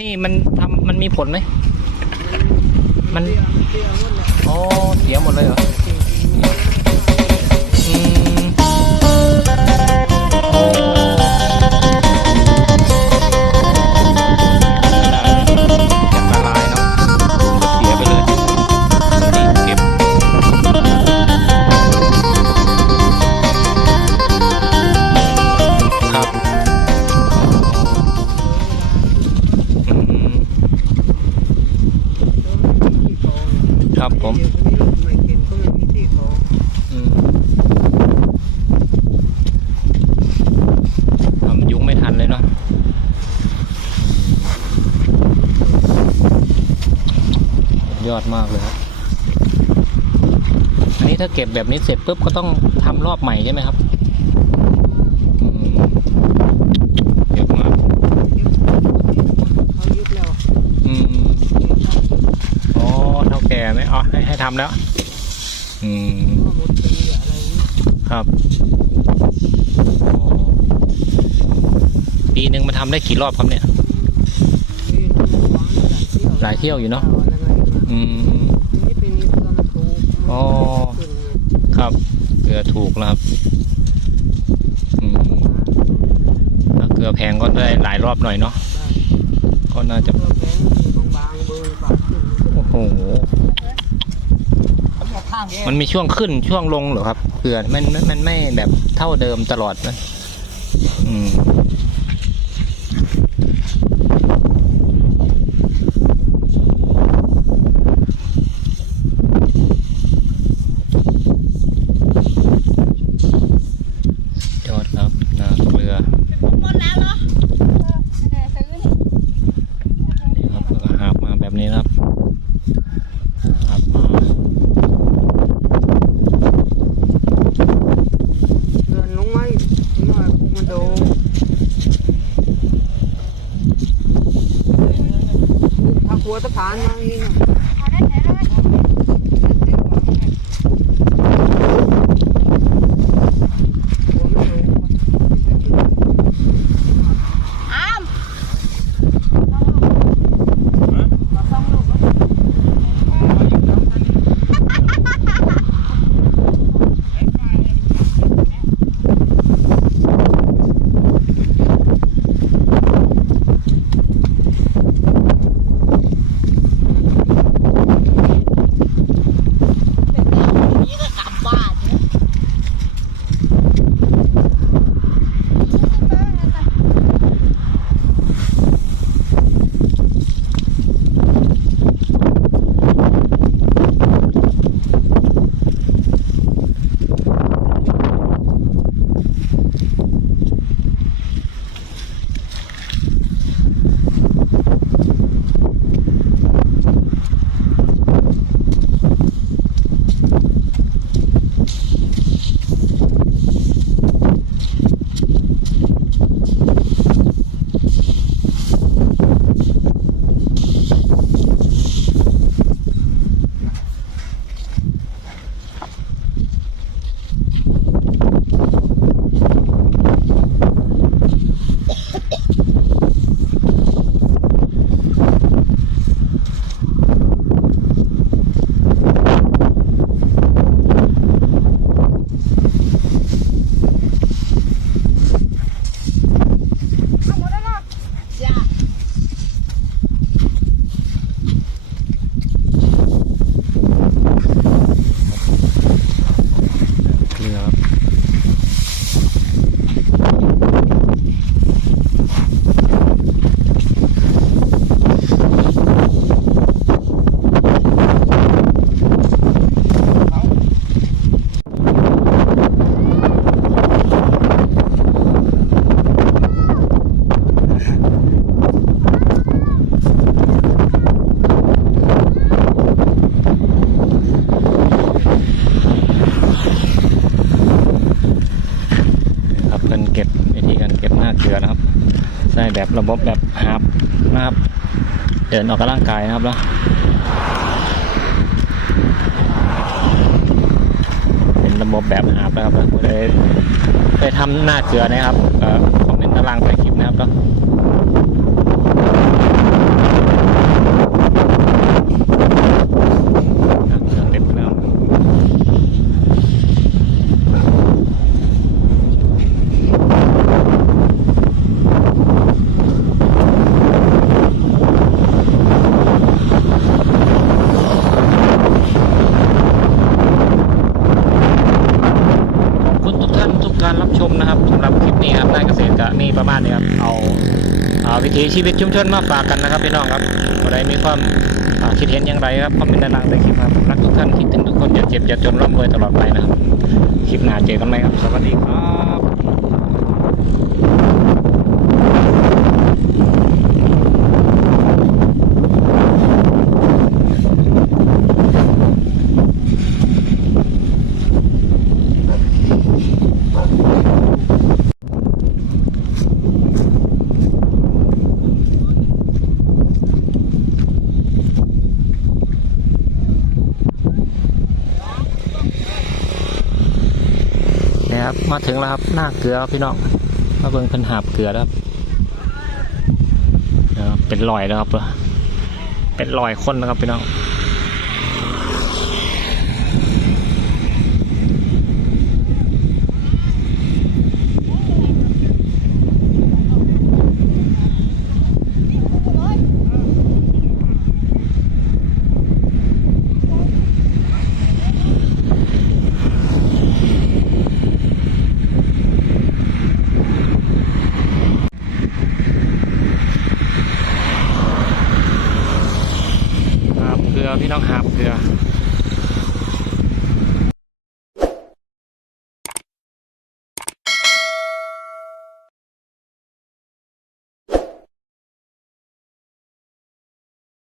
นี่มันทำมันมีผลไหม มัน เสียหมดเลยอ๋อเสียหมดเลยเหรอ ครับผมเดี๋ยวคนนี้ลูกไม่กินก็ไม่มีที่ของอืมทำยุ้งไม่ทันเลยเนาะยอดมากเลยครับอันนี้ถ้าเก็บแบบนี้เสร็จปุ๊บก็ต้องทำรอบใหม่ใช่ไหมครับอืมเยอะมาก เขายึดแล้ว อืมอ๋อเท่าแก่ไหมอ๋อให้ให้ ทำแล้ว อืมก็หมดปีอะไรนี่ครับอ๋อปีหนึ่งมาทำได้กี่รอบครับเนี่ยมีทั้งหวังหลายเที่ยวหลายเที่ยวอยู่เนอะอะไรไงนะอืมทีนี้ปีนี้เพื่อมันถูกอ๋อขึ้นไงครับเกลือถูกแล้วครับอืมถ้าเกลือแพงก็ได้หลายรอบหน่อยเนาะก็น่าจะเพื่อแข็งบางๆเบอร์ปากขึ้นโอ้โหข้างเดียว มันมีช่วงขึ้นช่วงลงเหรอครับเกลือมันมันมันไม่แบบเท่าเดิมตลอดนะอืม ระบบแบบฮาร์ปนะครับ เดินออกกำลังกายนะครับแล้วเป็นระบบแบบฮาร์ปนะครับแล้วผู้ได้ทำหน้าเกลือนะครับเอ่อคอมเมนต์ตารางใต้คลิปนะครับแล้ว นี่ครับนายเกษตรก็ มีประครับเอาเอาวิถีชีวิตชุมชนมาฝากกันนะครับพี่น้องครับใครมีความคิดเห็นอย่างไรครับคอมเมนต์ด้านล่างใต้คลิปครับรักทุกท่านคิดถึงทุกคนอย่าเจ็บอย่าจนร่ำรวยตลอดไปนะครับคลิปหน้าเจอกันไหมครับ สวัสดีครับเนี่ครับ มาถึงแล้วครับหน้าเกลือพี่น้องมาเบิ่งเพิ่นหาบเกลือครับ เป็นลอยแล้วครับเป็นลอยคนนะครับพี่น้องือพี่น้องหาบเกลือ